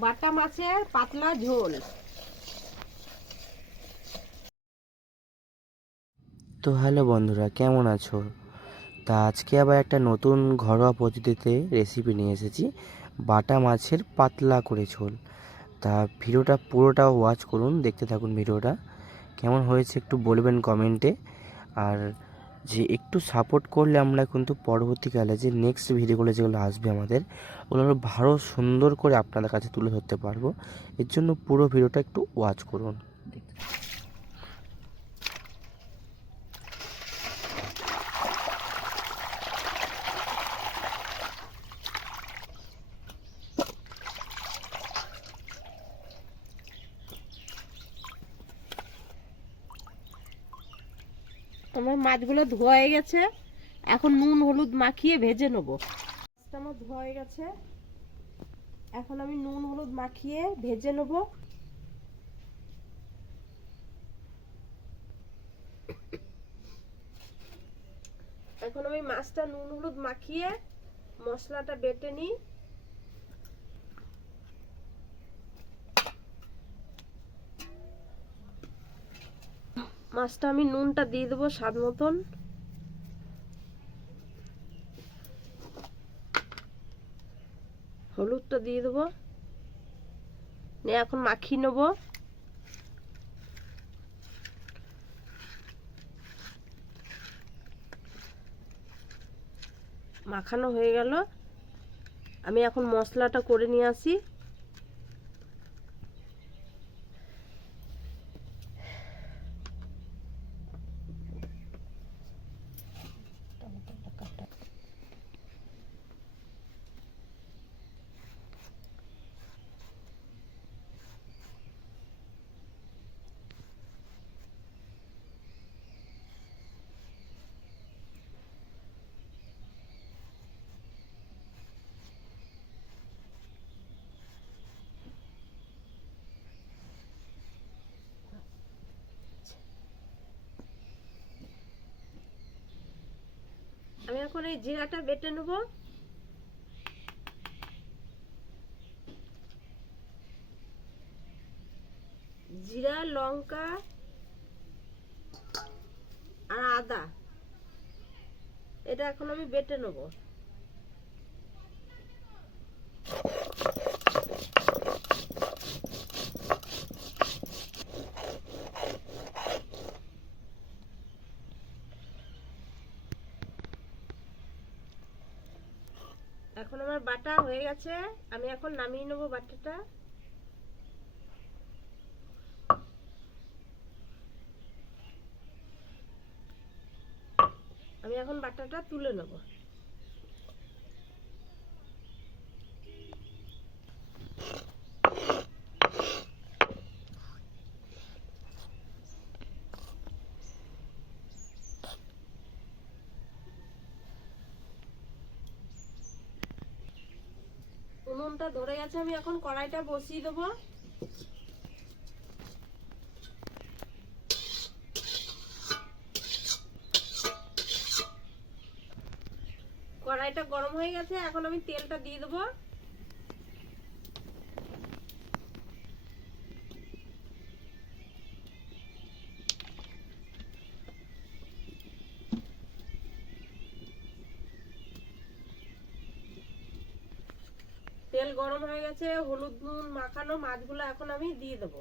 বাটা মাছের পাতলা ঝোল। তো হ্যালো বন্ধুরা, কেমন আছো? তা আজকে আবার একটা নতুন ঘরোয়া পদ্ধতিতে রেসিপি নিয়ে এসেছি, বাটা মাছের পাতলা করে ঝোল। তা ভিডিওটা পুরোটা ওয়াচ করুন, দেখতে থাকুন ভিডিওটা। কেমন হয়েছে একটু বলবেন কমেন্টে। আর যে একটু সাপোর্ট করলে আমরা কিন্তু পরবর্তীকালে যে নেক্সট ভিডিওগুলো যেগুলো আসবে আমাদের, ওগুলো ভালো সুন্দর করে আপনাদের কাছে তুলে ধরতে পারবো। এর জন্য পুরো ভিডিওটা একটু ওয়াচ করুন। আমার মাছগুলো ধোয়া হয়ে গেছে, এখন নুন হলুদ মাখিয়ে ভেজে নেব। মাছটা আমার ধোয়া হয়ে গেছে, এখন আমি নুন হলুদ মাখিয়ে ভেজে নেব। এখন আমি মাছটা নুন হলুদ মাখিয়ে মশলাটা বেটে নিই। মাছটা আমি নুনটা দিয়ে দেবো স্বাদ মতন। হলুদটা দিয়ে দেবো, নিয়ে এখন মাখিয়ে নেব। মাখানো হয়ে গেল, আমি এখন মশলাটা করে নিয়ে আসি। আমি এখন এই জিরাটা বেটে নেব। জিরা, লঙ্কা আর আদা, এটা এখন আমি বেটে নেব। এখন আমার বাটা হয়ে গেছে, আমি এখন নামিয়ে নেব বাটাটা। আমি এখন বাটাটা তুলে নেব। উনুনটা ধরে গেছে, আমি এখন কড়াইটা বসিয়ে দেবো। কড়াইটা গরম হয়ে গেছে, এখন আমি তেলটা দিয়ে দেবো। তেল গরম হয়ে গেছে, হলুদ নুন মাখানো মাছগুলো এখন আমি দিয়ে দেবো।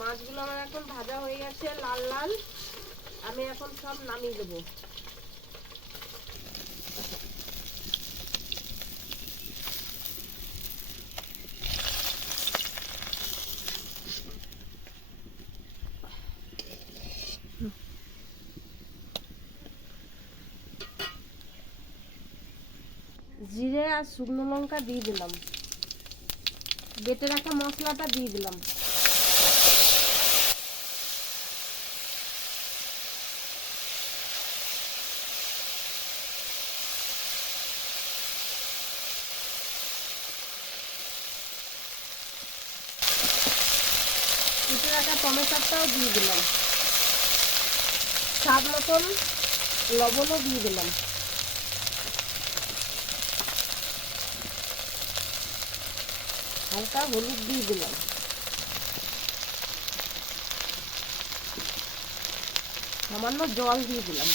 মাছগুলো আমার এখন ভাজা হয়ে গেছে লাল লাল। আমি এখন সব নামিয়ে দেবো। জিরে আর শুকনো লঙ্কা দিয়ে দিলাম, বেটে রাখা মশলাটা দিয়ে দিলাম। কেটে রাখা টমেটোটাও দিয়ে দিলাম, স্বাদ মতন লবণও দিয়ে দিলাম। হালকা হলুদ দিয়ে দিলাম। সামান্য জল দিয়ে দিলাম।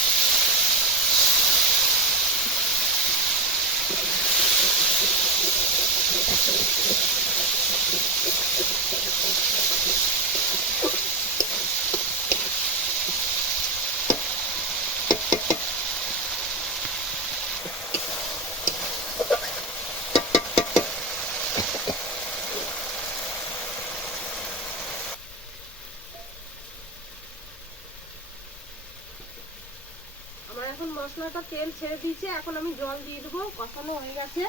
আমার এখন মশলাটা তেল ছেড়ে দিয়েছে, এখন আমি জল দিয়ে দেবো। কষানো হয়ে গেছে,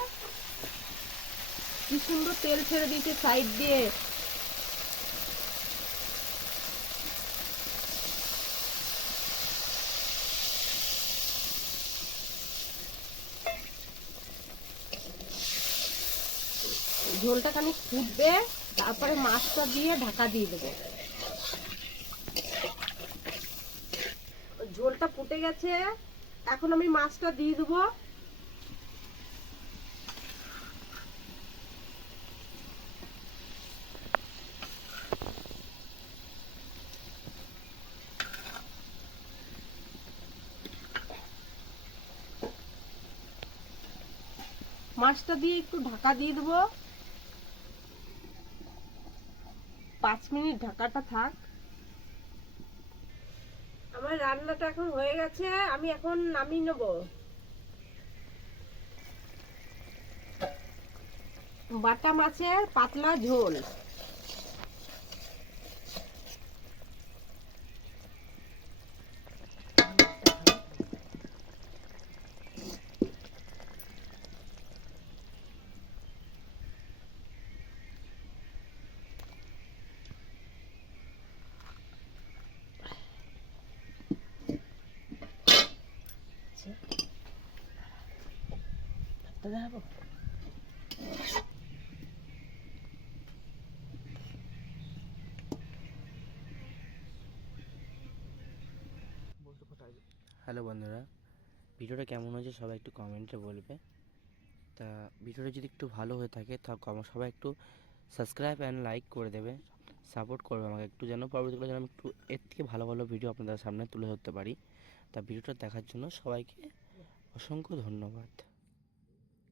কি সুন্দর তেল ছেড়ে দিয়েছে সাইড দিয়ে। ঝোলটা খানিক ফুটবে, তারপরে মাছটা দিয়ে ঢাকা দিয়ে দেবো। ঝোলটা ফুটে গেছে, এখন আমি মাছটা দিয়ে দেবো। মাছটা দিয়ে একটু ঢাকা দিয়ে দেবো, 5 মিনিট ঢাকাটা থাক। আমার রান্নাটা এখন হয়ে গেছে, আমি এখন নামিয়ে নেব। বাটা মাছের পাতলা ঝোল। দেখাবো। হ্যালো বন্ধুরা, ভিডিওটা কেমন হয়েছে সবাই একটু কমেন্টে বলবে। তা ভিডিওটা যদি একটু ভালো হয়ে থাকে তা সবাই একটু সাবস্ক্রাইব অ্যান্ড লাইক করে দেবে, সাপোর্ট করবে আমাকে একটু, যেন পরবর্তীকালে যেন আমি একটু এর থেকে ভালো ভালো ভিডিও আপনাদের সামনে তুলে ধরতে পারি। তা ভিডিওটা দেখার জন্য সবাইকে অসংখ্য ধন্যবাদ।